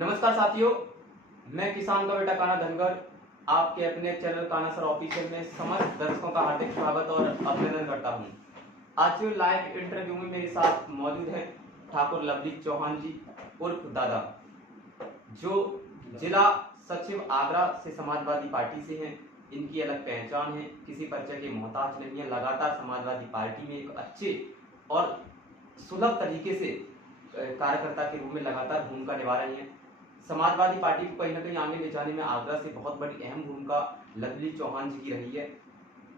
नमस्कार साथियों, मैं किसान का बेटा काना धनगर आपके अपने चैनल काना सर ऑफिशियल में समस्त दर्शकों का हार्दिक स्वागत और अभिनंदन करता हूं। आज जो लाइव इंटरव्यू में मेरे साथ मौजूद है ठाकुर लवली चौहान जी उर्फ दादा, जो जिला सचिव आगरा से समाजवादी पार्टी से हैं। इनकी अलग पहचान है, किसी परिचय के मोहताज नहीं है। लगातार समाजवादी पार्टी में एक अच्छे और सुलभ तरीके से कार्यकर्ता के रूप में लगातार भूमिका निभा रही हैं। समाजवादी पार्टी को कहीं ना कहीं आगे ले जाने में आगरा से बहुत बड़ी अहम भूमिका लवली चौहान जी की रही है।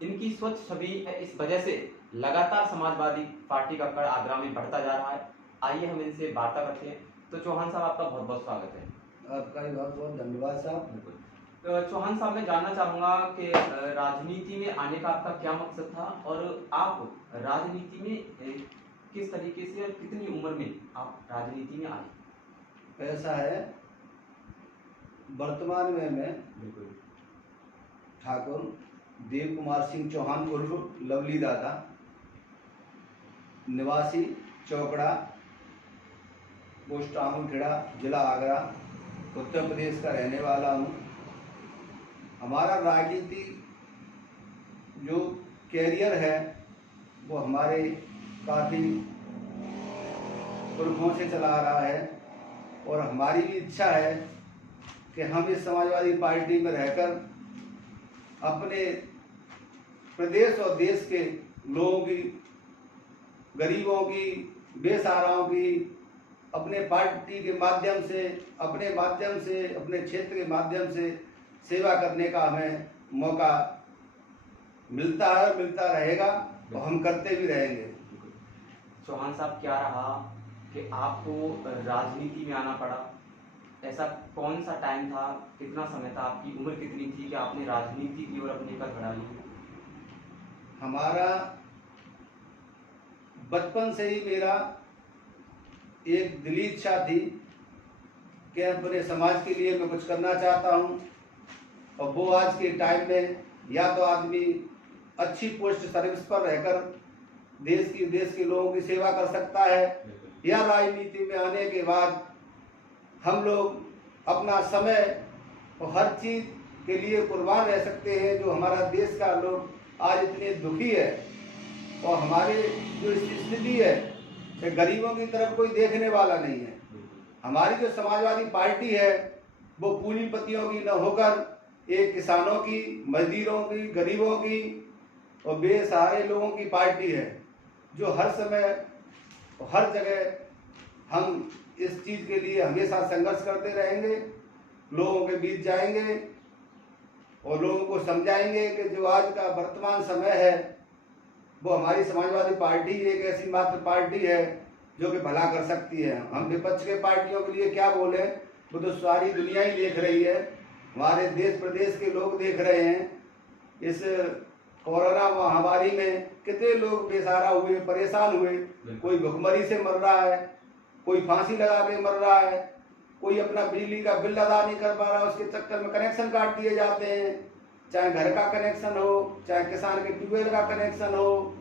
इनकी स्वच्छ छवि है, इस वजह से लगातार समाजवादी पार्टी का कड़ आगरा में बढ़ता जा रहा है। आइए हम इनसे वार्ता करते हैं। तो चौहान साहब, आपका बहुत बहुत स्वागत है। आपका भी बहुत बहुत धन्यवाद साहब। बिल्कुल। तो चौहान साहब, मैं जानना चाहूंगा कि राजनीति में आने का आपका क्या मकसद था और आप राजनीति में किस तरीके से और कितनी उम्र में आप राजनीति में आए? ऐसा है, वर्तमान में मैं बिल्कुल ठाकुर देव कुमार सिंह चौहान उर्फ लवली दादा, निवासी चौकड़ा, पोस्ट आंगूठेड़ा, जिला आगरा, उत्तर प्रदेश का रहने वाला हूँ। हमारा राजनीति जो कैरियर है वो हमारे काफ़ी पुरखों से चला आ रहा है और हमारी भी इच्छा है कि हम इस समाजवादी पार्टी में रहकर अपने प्रदेश और देश के लोगों की, गरीबों की, बेसहाराओं की अपने पार्टी के माध्यम से, अपने क्षेत्र के माध्यम से सेवा करने का हमें मौका मिलता है और मिलता रहेगा और हम करते भी रहेंगे। चौहान साहब, क्या रहा कि आपको राजनीति में आना पड़ा? ऐसा कौन सा टाइम था, कितना समय था, आपकी उम्र कितनी थी कि आपने राजनीति की ओर अपने कदम बढ़ा लिए? हमारा बचपन से ही मेरा एक दिली इच्छा थी कि अपने समाज के लिए मैं कुछ करना चाहता हूँ। और वो आज के टाइम में या तो आदमी अच्छी पोस्ट सर्विस पर रहकर देश के लोगों की सेवा कर सकता है, या राजनीति में आने के बाद हम लोग अपना समय और हर चीज़ के लिए कुर्बान रह सकते हैं। जो हमारा देश का लोग आज इतने दुखी है और हमारे जो स्थिति है कि गरीबों की तरफ कोई देखने वाला नहीं है। हमारी जो समाजवादी पार्टी है वो पूंजीपतियों की न होकर एक किसानों की, मजदूरों की, गरीबों की और बेसहारे लोगों की पार्टी है, जो हर समय और हर जगह हम इस चीज़ के लिए हमेशा संघर्ष करते रहेंगे, लोगों के बीच जाएंगे और लोगों को समझाएंगे कि जो आज का वर्तमान समय है वो हमारी समाजवादी पार्टी एक ऐसी मात्र पार्टी है जो कि भला कर सकती है। हम विपक्ष के पार्टियों के लिए क्या बोले, वो तो सारी दुनिया ही देख रही है, हमारे देश प्रदेश के लोग देख रहे हैं। इस कोरोना महामारी में कितने लोग बेसहारा हुए, परेशान हुए। कोई भुखमरी से मर रहा है, कोई फांसी लगा के मर रहा है, कोई अपना बिजली का बिल अदा नहीं कर पा रहा, उसके चक्कर में कनेक्शन काट दिए जाते हैं, चाहे घर का कनेक्शन हो, चाहे किसान के ट्यूबवेल का कनेक्शन हो।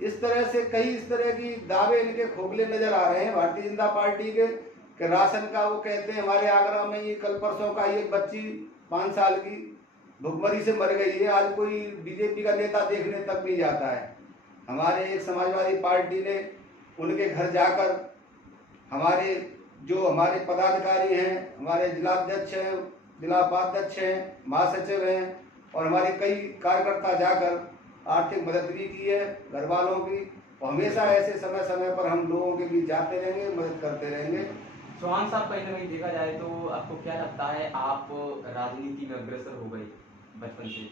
इस तरह से कई इस तरह की दावे इनके खोखले नजर आ रहे हैं भारतीय जनता पार्टी के कि राशन का वो कहते हैं। हमारे आगरा में ये कल परसों का एक बच्ची 5 साल की भुखमरी से मर गई है, आज कोई बीजेपी का नेता देखने तक नहीं जाता है। हमारे एक समाजवादी पार्टी ने उनके घर जाकर हमारे पदाधिकारी हैं, हमारे जिलाध्यक्ष हैं, जिला उपाध्यक्ष हैं, महासचिव हैं और हमारे कई कार्यकर्ता जाकर आर्थिक मदद भी की है घर वालों की। और हमेशा ऐसे समय समय पर हम लोगों के बीच जाते रहेंगे, मदद करते रहेंगे। चौहान साहब, कहीं ना कहीं देखा जाए तो आपको क्या लगता है, आप राजनीति में अग्रसर हो गए बचपन से,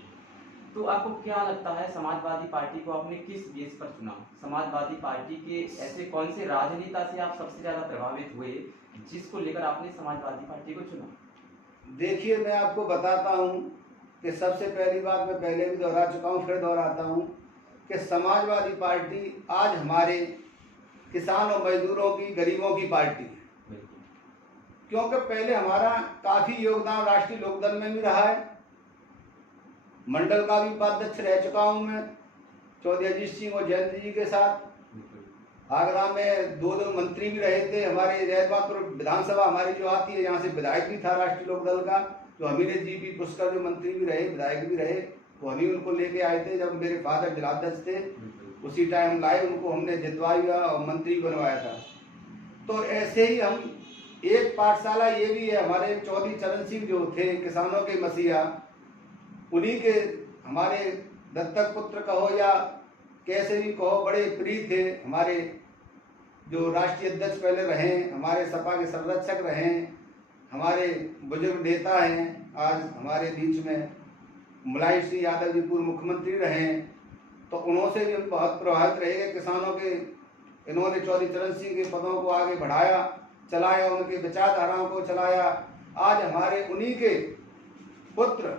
तो आपको क्या लगता है समाजवादी पार्टी को आपने किस बेस पर चुना? समाजवादी पार्टी के ऐसे कौन से राजनेता से आप सबसे ज्यादा प्रभावित हुए जिसको लेकर आपने समाजवादी पार्टी को चुना? देखिए, मैं आपको बताता हूँ कि सबसे पहली बात मैं पहले भी दोहरा चुका हूँ, फिर दोहराता हूँ कि समाजवादी पार्टी आज हमारे किसान और मजदूरों की, गरीबों की पार्टी है। क्योंकि पहले हमारा काफ़ी योगदान राष्ट्रीय लोकदल में भी रहा है, मंडल का भी उपाध्यक्ष रह चुका हूँ मैं चौधरी अजीत सिंह और जयंत जी के साथ। आगरा में दो मंत्री भी रहे थे। हमारे जैदबापुर विधानसभा हमारी जो आती है, यहाँ से विधायक भी था राष्ट्रीय लोकदल का, तो हमीद जी भी पुष्कर जो मंत्री भी रहे, विधायक भी रहे, तो हम ही उनको लेके आए थे जब मेरे फादर जिलाध्यक्ष थे। उसी टाइम हम लाए, उनको हमने जितवाया और मंत्री बनवाया था। तो ऐसे ही हम एक पाठशाला ये भी है, हमारे चौधरी चरण सिंह जो थे किसानों के मसीहा, उन्हीं के हमारे दत्तक पुत्र कहो या कैसे भी कहो, बड़े प्रिय थे। हमारे जो राष्ट्रीय अध्यक्ष पहले रहे, हमारे सपा के संरक्षक रहे, हमारे बुजुर्ग नेता हैं आज हमारे बीच में, मुलायम सिंह यादव जी पूर्व मुख्यमंत्री रहे, तो उनसे भी हम बहुत प्रभावित रहे। किसानों के इन्होंने चौधरी चरण सिंह के पदों को आगे बढ़ाया, चलाया, उनके विचारधाराओं को चलाया। आज हमारे उन्हीं के पुत्र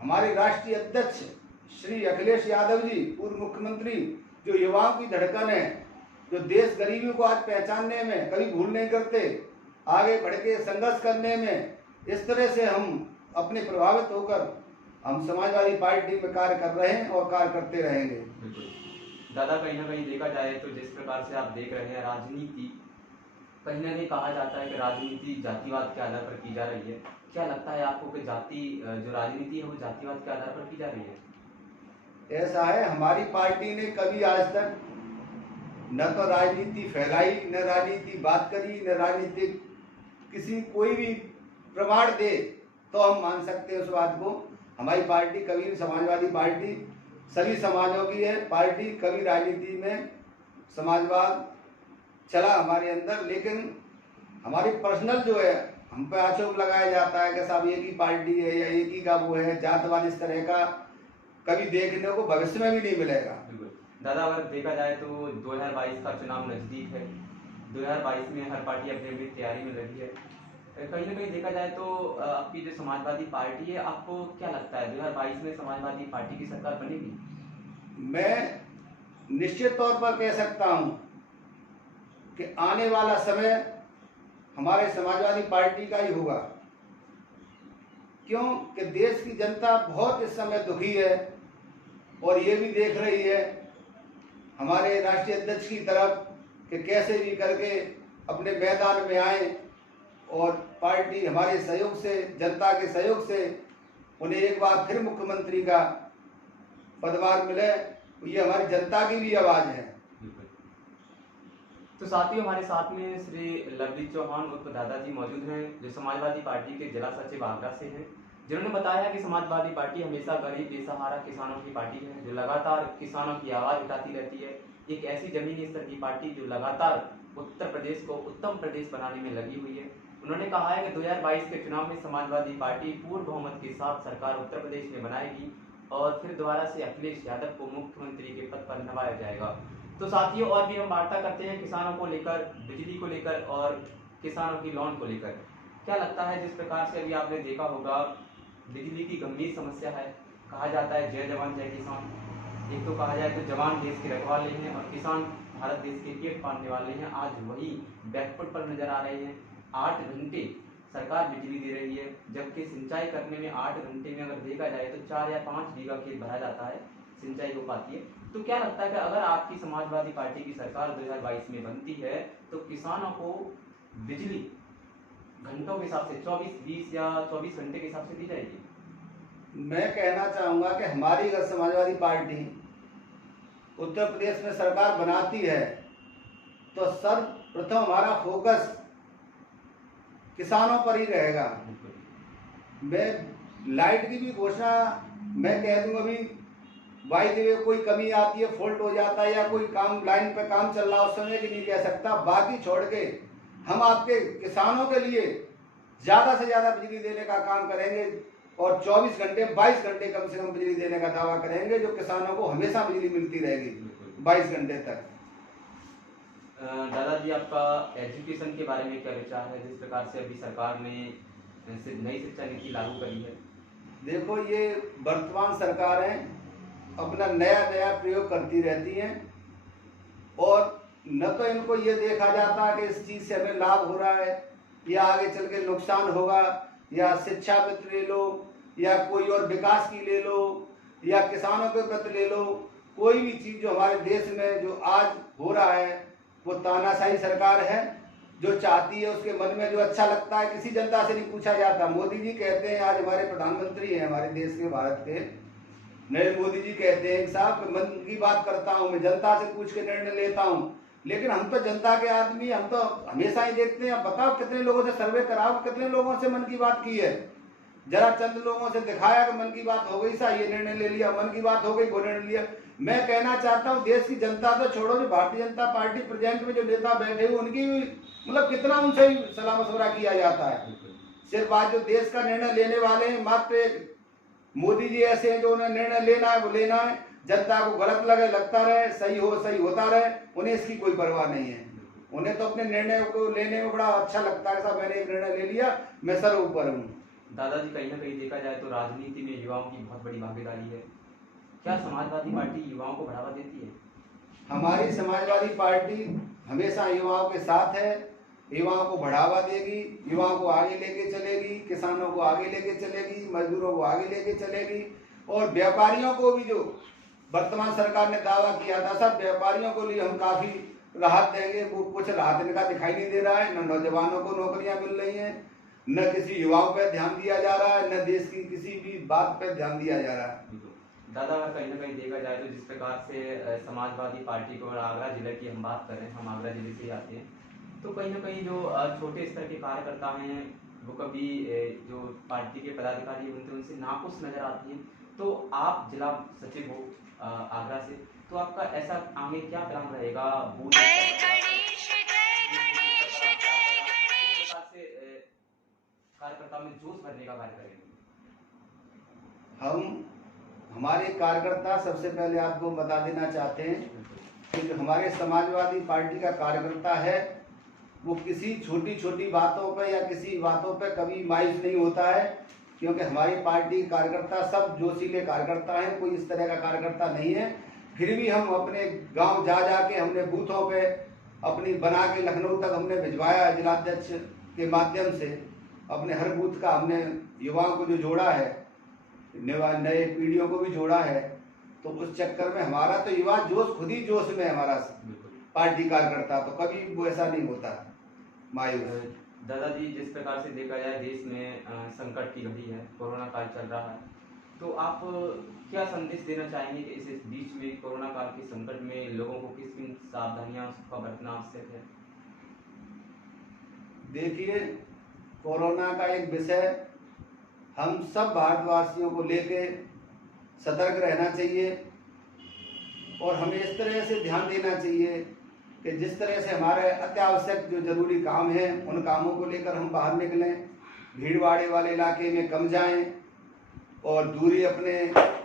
हमारे राष्ट्रीय अध्यक्ष श्री अखिलेश यादव जी पूर्व मुख्यमंत्री, जो युवाओं की धड़कन है, जो देश गरीबी को आज पहचानने में कभी भूल नहीं करते, आगे बढ़ के संघर्ष करने में, इस तरह से हम अपने प्रभावित होकर हम समाजवादी पार्टी में कार्य कर रहे हैं और कार्य करते रहेंगे। दादा, कहीं ना कहीं देखा जाए तो जिस प्रकार से आप देख रहे हैं राजनीति, कहीं ना कहीं कहा जाता है कि राजनीति जातिवाद के आधार पर की जा रही है। क्या लगता है आपको कि जाति जो राजनीति है वो जातिवाद के आधार पर की जा रही है? ऐसा है, हमारी पार्टी ने कभी आज तक न तो राजनीति फैलाई, न राजनीति बात करी, न राजनीति किसी कोई भी प्रमाण दे तो हम मान सकते हैं उस बात को। हमारी पार्टी कभी, समाजवादी पार्टी सभी समाजों की है पार्टी, कभी राजनीति में समाजवाद चला हमारे अंदर, लेकिन हमारी पर्सनल जो है हम पे आक्षेप लगाया जाता है कि साहब एक ही पार्टी है या एक ही का वो है, जातवाद इस तरह का कभी देखने को भविष्य में भी नहीं मिलेगा। दादा, अगर देखा जाए तो 2022 का चुनाव नजदीक है, 2022 में हर पार्टी अपनी अपनी तैयारी में लगी है। कहीं ना कहीं देखा जाए तो आपकी जो समाजवादी पार्टी है, आपको क्या लगता है 2022 में समाजवादी पार्टी की सरकार बनेगी? मैं निश्चित तौर पर कह सकता हूं कि आने वाला समय हमारे समाजवादी पार्टी का ही होगा, क्यों कि देश की जनता बहुत इस समय दुखी है और ये भी देख रही है हमारे राष्ट्रीय अध्यक्ष की तरफ कि कैसे भी करके अपने मैदान में आए और पार्टी हमारे सहयोग से, जनता के सहयोग से उन्हें एक बार फिर मुख्यमंत्री का पदभार मिले। ये हमारी जनता की भी आवाज है। तो साथियों, हमारे साथ में श्री लवली चौहान उर्फ दादाजी मौजूद हैं, जो समाजवादी पार्टी के जिला सचिव आगरा से हैं, जिन्होंने बताया कि समाजवादी पार्टी हमेशा गरीब बेसहारा किसानों की पार्टी है, जो लगातार किसानों की आवाज उठाती रहती है। एक ऐसी जमीनी स्तर की पार्टी जो लगातार उत्तर प्रदेश को उत्तम प्रदेश बनाने में लगी हुई है। उन्होंने कहा है कि 2022 के चुनाव में समाजवादी पार्टी पूर्ण बहुमत के साथ सरकार उत्तर प्रदेश में बनाएगी और फिर दोबारा से अखिलेश यादव को मुख्यमंत्री के पद पर नवाया जाएगा। तो साथियों, और भी हम वार्ता करते हैं किसानों को लेकर, बिजली को लेकर और किसानों की लोन को लेकर। क्या लगता है, जिस प्रकार से अभी आपने देखा होगा बिजली की गंभीर समस्या है, कहा जाता है जय जवान जय किसान। एक तो कहा जाए तो जवान देश के रखवाले हैं और किसान भारत देश के पेट पालने वाले हैं। आज वही बैकफुट पर नजर आ रहे हैं। 8 घंटे सरकार बिजली दे रही है, जबकि सिंचाई करने में 8 घंटे में अगर देखा जाए तो 4 या 5 बीघा खेत भरा जाता है, सिंचाई हो पाती है। तो क्या लगता है कि अगर आपकी समाजवादी पार्टी की सरकार 2022 में बनती है तो किसानों को बिजली घंटों के हिसाब से 24, 20 या 24 घंटे के हिसाब से दी जाएगी? मैं कहना चाहूंगा कि हमारी अगर समाजवादी पार्टी उत्तर प्रदेश में सरकार बनाती है तो सर्वप्रथम हमारा फोकस किसानों पर ही रहेगा। मैं लाइट की भी घोषणा मैं कह दूं, अभी बाई द वे कोई कमी आती है, फॉल्ट हो जाता है या कोई काम लाइन पे काम चल रहा है, उस समय की नहीं कह सकता। बाकी छोड़ के हम आपके किसानों के लिए ज्यादा से ज्यादा बिजली देने का काम करेंगे और 24 घंटे 22 घंटे कम से कम बिजली देने का दावा करेंगे, जो किसानों को हमेशा बिजली मिलती रहेगी 22 घंटे तक। दादाजी, आपका एजुकेशन के बारे में क्या विचार है, जिस प्रकार से अभी सरकार ने नई शिक्षा नीति लागू करी है? देखो, ये वर्तमान सरकारें अपना नया नया प्रयोग करती रहती हैं और न तो इनको ये देखा जाता कि इस चीज से हमें लाभ हो रहा है या आगे चल के नुकसान होगा, या शिक्षा वित्त ले लो या कोई और विकास की ले लो या किसानों के प्रति ले लो, कोई भी चीज जो हमारे देश में जो आज हो रहा है वो तानाशाही सरकार है। जो चाहती है उसके मन में जो अच्छा लगता है, किसी जनता से नहीं पूछा जाता। मोदी जी कहते हैं, आज हमारे प्रधानमंत्री हैं हमारे देश के, भारत के नरेंद्र मोदी जी कहते हैं साहब मन की बात करता हूँ, मैं जनता से पूछ के निर्णय लेता हूँ। लेकिन हम तो जनता के आदमी, हम तो हमेशा ही देखते हैं। बताओ कितने लोगों से सर्वे कराओ, कितने लोगों से मन की बात की है? जरा चंद लोगों से दिखाया कि मन की बात हो गई सा, ये निर्णय ले लिया, मन की बात हो गई वो निर्णय लिया। मैं कहना चाहता हूँ देश की जनता तो छोड़ो, जो भारतीय जनता पार्टी प्रेजेंट में जो नेता बैठे हुए उनकी मतलब कितना उनसे सलाह मशवरा किया जाता है। सिर्फ आज जो देश का निर्णय लेने वाले हैं मात्र एक मोदी जी ऐसे हैं जो उन्हें निर्णय लेना है वो लेना है, जनता को गलत लगे लगता रहे, सही हो सही होता रहे, उन्हें इसकी कोई परवाह नहीं है। उन्हें तो अपने निर्णय को लेने में बड़ा अच्छा लगता है, साहब मैंने एक निर्णय ले लिया, मैं सर ऊपर हूँ। दादाजी, कहीं ना कहीं देखा जाए तो राजनीति में युवाओं की बहुत बड़ी भागीदारी है। क्या समाजवादी पार्टी युवाओं को बढ़ावा देती है? हमारी समाजवादी पार्टी हमेशा युवाओं के साथ है, युवाओं को बढ़ावा देगी, युवाओं को आगे लेके चलेगी, किसानों को आगे लेके चलेगी, मजदूरों को आगे लेके चलेगी। और व्यापारियों को भी, जो वर्तमान सरकार ने दावा किया था सब व्यापारियों को लिए हम काफी राहत देंगे, वो कुछ राहत इनका दिखाई नहीं दे रहा है। न नौजवानों को नौकरियां मिल रही हैं, न किसी युवाओं पर ध्यान दिया जा रहा है, न देश की किसी भी बात पर ध्यान दिया जा रहा है। दादा, अगर कहीं ना कहीं देखा जाए तो जिस प्रकार से समाजवादी पार्टी को, आगरा जिले की हम बात करें, हम आगरा जिले से ही आते हैं, तो कहीं ना कहीं जो छोटे स्तर के कार्यकर्ता हैं वो कभी जो पार्टी के पदाधिकारी होते हैं उनसे नाखुश नजर आती हैं। तो आप जिला सचिव हो आगरा से, तो आपका ऐसा आगे क्या प्लान रहेगा? बूथ से कार्यकर्ता में जोश भरने का कार्य करेंगे? हमारे कार्यकर्ता, सबसे पहले आपको बता देना चाहते हैं कि जो हमारे समाजवादी पार्टी का कार्यकर्ता है वो किसी छोटी छोटी बातों पर या किसी बातों पर कभी मायूस नहीं होता है, क्योंकि हमारी पार्टी कार्यकर्ता सब जोशीले कार्यकर्ता हैं, कोई इस तरह का कार्यकर्ता नहीं है। फिर भी हम अपने गांव जा के हमने बूथों पे अपनी बना के लखनऊ तक हमने भिजवाया है, जिलाध्यक्ष के माध्यम से अपने हर बूथ का हमने युवाओं को जो जोड़ा है, नए पीढ़ियों को भी जोड़ा है। तो उस चक्कर में हमारा तो युवा जोश, खुद ही जोश में हमारा पार्टी कार्यकर्ता, तो कभी वो ऐसा नहीं होता मायूस। दादाजी, जिस प्रकार से देखा जाए देश में संकट की घड़ी है, कोरोना काल चल रहा है, तो आप क्या संदेश देना चाहेंगे कि इस बीच में कोरोना काल के संकट में लोगों को किस किन सावधानियां का बरतना आवश्यक है? देखिए, कोरोना का एक विषय हम सब भारतवासियों को लेके सतर्क रहना चाहिए और हमें इस तरह से ध्यान देना चाहिए कि जिस तरह से हमारे अत्यावश्यक जो जरूरी काम हैं उन कामों को लेकर हम बाहर निकलें, भीड़ भाड़ वाले इलाके में कम जाएं और दूरी अपने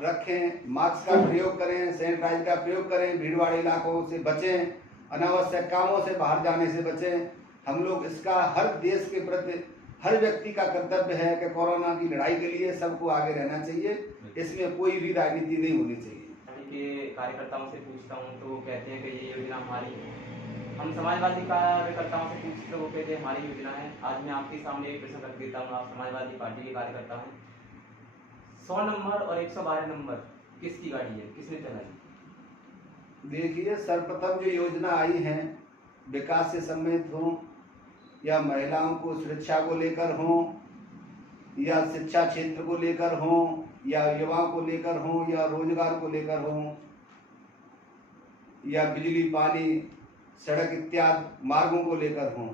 रखें, मास्क का प्रयोग करें, सैनिटाइजर का प्रयोग करें, भीड़ भाड़ इलाकों से बचें, अनावश्यक कामों से बाहर जाने से बचें। हम लोग इसका हर देश के प्रति हर व्यक्ति का कर्तव्य है कि कोरोना की लड़ाई के लिए सबको आगे रहना चाहिए, इसमें कोई भी राजनीति नहीं होनी चाहिए। के कार्यकर्ताओं से पूछता हूँ तो कहते हैं कि ये योजना हमारी है। हम समाजवादी कार्यकर्ताओं से पूछते तो वो कहते हैं हमारी योजना है। आज मैं आपके सामने एक प्रश्न रख देता हूँ, आप समाजवादी पार्टी के कार्यकर्ता हैं, 100 नंबर और 112 नंबर किसकी गाड़ी है, किसने चलाई? देखिए, सर्वप्रथम जो योजना आई है विकास से संबंधित हो या महिलाओं को सुरक्षा को लेकर हो या शिक्षा क्षेत्र को लेकर हो या युवाओं को लेकर हो या रोजगार को लेकर हो या बिजली पानी सड़क इत्यादि मार्गों को लेकर हो,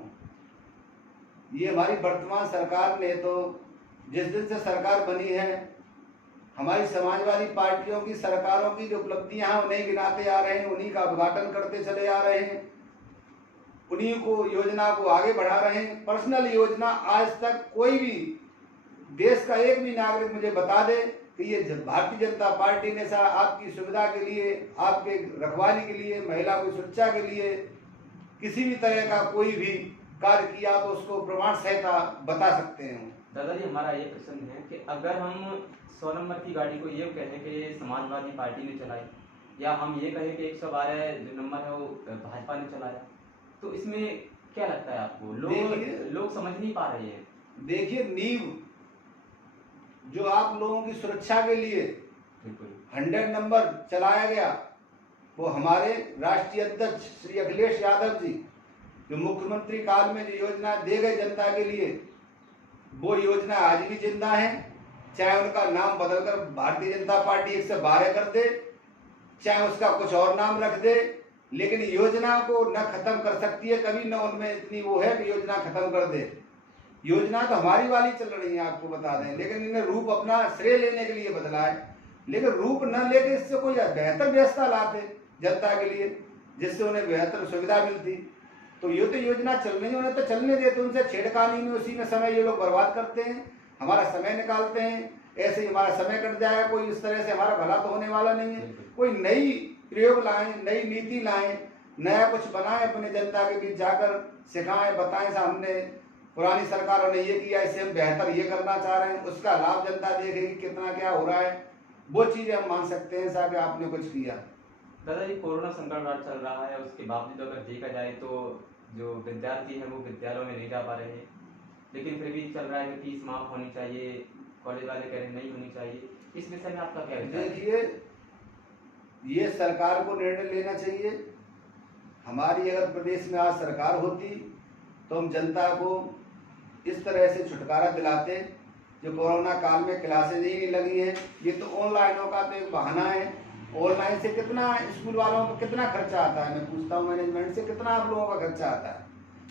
ये हमारी वर्तमान सरकार ने तो जिस दिन से सरकार बनी है हमारी समाजवादी पार्टियों की सरकारों की जो उपलब्धियां हैं उन्हें गिनाते आ रहे हैं, उन्हीं का उद्घाटन करते चले आ रहे हैं, उन्हीं को योजना को आगे बढ़ा रहे हैं। पर्सनल योजना आज तक कोई भी देश का एक भी नागरिक मुझे बता दे कि ये भारतीय जनता पार्टी ने आपकी सुविधा के लिए, आपके रखवाली के लिए, महिला की सुरक्षा के लिए किसी भी तरह का कोई भी कार्य किया तो उसको प्रमाण सहित बता सकते हैं। दादाजी, हमारा ये प्रश्न है कि अगर हम 100 नंबर की गाड़ी को ये कहें कि समाजवादी पार्टी ने चलाई या हम ये कहें कि 112 जो नंबर है वो भाजपा ने चलाया, तो इसमें क्या लगता है आपको? लोग समझ नहीं पा रहे हैं। देखिए, नींव जो आप लोगों की सुरक्षा के लिए 100 नंबर चलाया गया वो हमारे राष्ट्रीय अध्यक्ष श्री अखिलेश यादव जी जो मुख्यमंत्री काल में जो योजना दे गए जनता के लिए, वो योजना आज भी जिंदा है। चाहे उनका नाम बदलकर भारतीय जनता पार्टी 112 कर दे, चाहे उसका कुछ और नाम रख दे, लेकिन योजना को न खत्म कर सकती है कभी, न उनमें इतनी वो है कि योजना खत्म कर दे। योजना तो हमारी वाली चल रही है, आपको बता दें, लेकिन इन्हें रूप अपना श्रेय लेने के लिए बदला है। लेकिन रूप न लेके इससे कोई बेहतर व्यवस्था लाते जनता के लिए, जिससे उन्हें बेहतर सुविधा मिलती। तो ये तो योजना चल रही है, उन्हें तो चलने देते, उनसे छेड़खानी में उसी में समय ये लोग बर्बाद करते हैं, हमारा समय निकालते हैं। ऐसे ही हमारा समय कट जाएगा, कोई इस तरह से हमारा भला तो होने वाला नहीं है। कोई नई प्रयोग लाएं, नई नीति लाएं, नया कुछ बनाएं, अपने जनता के बीच जाकर सिखाएं, बताएं हमने पुरानी सरकारों ने ये किया, इससे हम बेहतर ये करना चाह रहे हैं, उसका लाभ जनता देखेगी कितना क्या हो रहा है, वो चीजें हम मान सकते हैं साहब आपने कुछ किया। दादाजी, कोरोना संकट चल रहा है, उसके बावजूद अगर देखा जाए तो जो विद्यार्थी हैं वो विद्यालयों में नहीं जा पा रहे हैं, लेकिन फिर भी चल रहा है कि फीस माफ होनी चाहिए, कॉलेज वाले कह रहे हैं नहीं होनी चाहिए। इस विषय में आपका क्या विचार है? देखिए, ये सरकार को निर्णय लेना चाहिए। हमारी अगर प्रदेश में आज सरकार होती तो हम जनता को इस तरह से छुटकारा दिलाते। जो कोरोना काल में क्लासेज ही नहीं लगी हैं, ये तो ऑनलाइनों का तो एक बहाना है। ऑनलाइन से कितना स्कूल वालों को कितना खर्चा आता है, मैं पूछता हूँ मैनेजमेंट से, कितना आप लोगों का खर्चा आता है?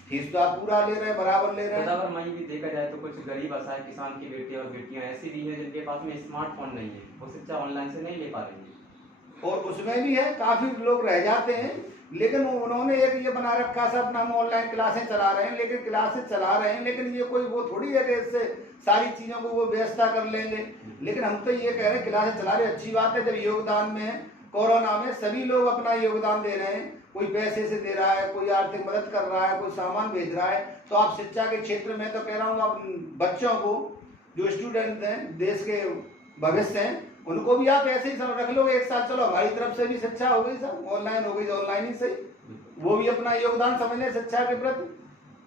फीस तो आप पूरा ले रहे हैं, बराबर ले रहे हैं। अगर वहीं भी देखा जाए तो कुछ गरीब असहाय किसान की बेटे और बेटियां ऐसी भी हैं जिनके पास में स्मार्टफोन नहीं है, वो शिक्षा ऑनलाइन से नहीं ले पा रही है। और उसमें भी है, काफी लोग रह जाते हैं, लेकिन उन्होंने एक ये बना रखा है अपना, हम ऑनलाइन क्लासें चला रहे हैं, लेकिन क्लासेस चला रहे हैं, लेकिन ये कोई वो थोड़ी है कि इससे सारी चीजों को वो व्यवस्था कर लेंगे। लेकिन हम तो ये कह रहे हैं क्लासेस चला रहे, अच्छी बात है। जब योगदान में है, कोरोना में सभी लोग अपना योगदान दे रहे हैं, कोई पैसे से दे रहा है, कोई आर्थिक मदद कर रहा है, कोई सामान भेज रहा है। तो आप शिक्षा के क्षेत्र में तो कह रहा हूँ, आप बच्चों को जो स्टूडेंट हैं, देश के भविष्य हैं, उनको भी आप ऐसे ही सब रख लो एक साथ। चलो हमारी तरफ से भी शिक्षा हो गई, सब ऑनलाइन हो गई, ऑनलाइन ही सही, वो भी अपना योगदान समझने शिक्षा के प्रति।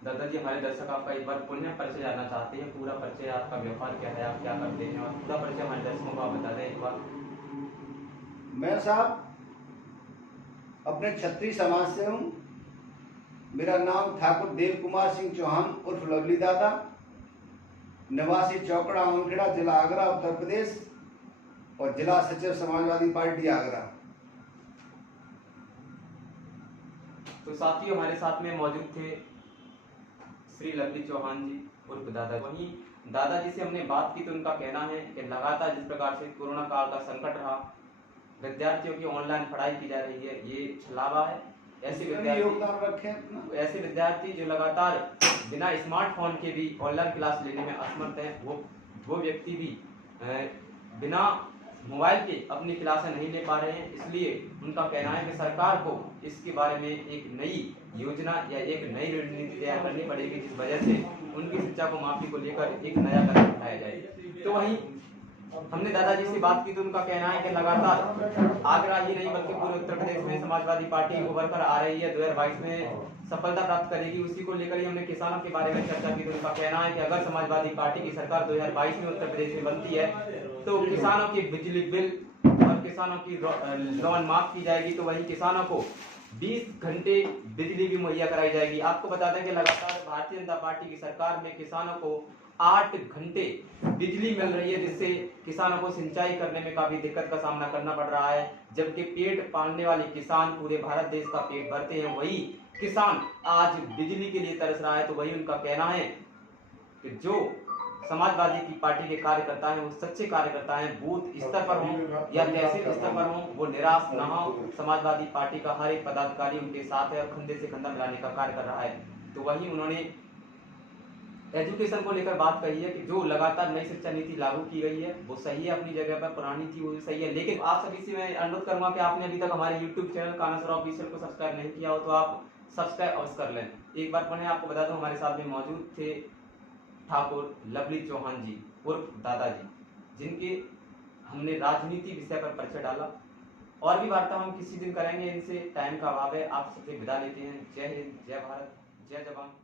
दादाजी, हमारे दर्शक आपका एक बार पुनः परिचय जानना चाहते हैं। पूरा परिचय, आपका व्यापार क्या है, आप क्या करते हैं, और पूरा परिचय हमारे दर्शकों को आप बता दें एक बार। मैं साहब अपने क्षत्रिय समाज से हूँ। मेरा नाम ठाकुर देव कुमार सिंह चौहान उर्फ लवली दादा, निवासी चौकड़ा ओमखेड़ा, जिला आगरा, उत्तर प्रदेश, और जिला सचिव समाजवादी पार्टी आगरा। तो साथियों, हमारे साथ में मौजूद थे श्री लवली चौहान जी उर्फ दादा। वहीं दादाजी से हमने बात की तो उनका कहना है कि लगातार जिस प्रकार से कोरोना काल का संकट रहा, विद्यार्थियों की ऑनलाइन पढ़ाई की जा रही है, ये छलावा है। ऐसे विद्यार्थी जो लगातार बिना स्मार्टफोन के भी ऑनलाइन क्लास लेने में असमर्थ हैं, वो व्यक्ति भी बिना मोबाइल के अपनी क्लासें नहीं ले पा रहे हैं। इसलिए उनका कहना है कि सरकार को इसके बारे में एक नई योजना या एक नई रणनीति तैयार करनी पड़ेगी, जिस वजह से उनकी शिक्षा को माफी को लेकर एक नया कदम उठाया जाए। तो वहीं हमने दादाजी से बात की तो उनका कहना है कि लगातार आगरा ही नहीं बल्कि पूरे उत्तर प्रदेश में समाजवादी पार्टी उभर कर आ रही है, 2022 में सफलता प्राप्त करेगी। उसी को लेकर ही हमने किसानों के बारे में चर्चा की तो उनका कहना है कि अगर समाजवादी पार्टी की सरकार 2022 में उत्तर प्रदेश में बनती है तो किसानों की बिजली बिल और किसानों की लोन माफ की जाएगी। तो वही किसानों को 20 घंटे बिजली भी मुहैया कराई जाएगी। आपको बता दें कि लगातार भारतीय जनता पार्टी की सरकार में किसानों को 8 घंटे बिजली मिल रही है, जिससे किसानों को सिंचाई करने में काफी दिक्कत का सामना करना पड़ रहा है। जबकि पेट पालने वाले किसान पूरे भारत देश का पेट भरते हैं, वही किसान आज बिजली के लिए तरस रहा है। तो वही उनका कहना है कि जो समाजवादी की पार्टी के कार्यकर्ता हैं वो सच्चे कार्यकर्ता हैं, बूथ स्तर पर हों या तहसील स्तर पर हों, वो निराश न हो। समाजवादी पार्टी का हर एक पदाधिकारी उनके साथ है और कंधे से कंधा मिलाने का कार्य कर रहा है। तो वही उन्होंने एजुकेशन को लेकर बात कही है कि जो लगातार नई शिक्षा नीति लागू की गई है वो सही है अपनी जगह पर, पुरानी थी वो सही है। लेकिन आप सभी से मैं अनुरोध करूंगा कि आपने अभी तक हमारे YouTube चैनल कानासर ऑफिशियल को सब्सक्राइब नहीं किया हो तो आप सब्सक्राइब अवश्य कर लें। एक बार पुनः आपको बता दूं, हमारे साथ में मौजूद थे ठाकुर लवली चौहान जी उर्फ दादाजी, जिनके हमने राजनीति विषय पर परिचय डाला। और भी वार्ता हम किसी दिन करेंगे, इनसे टाइम का अभाव है। आप सबसे विदा लेते हैं। जय हिंद, जय भारत, जय जवान।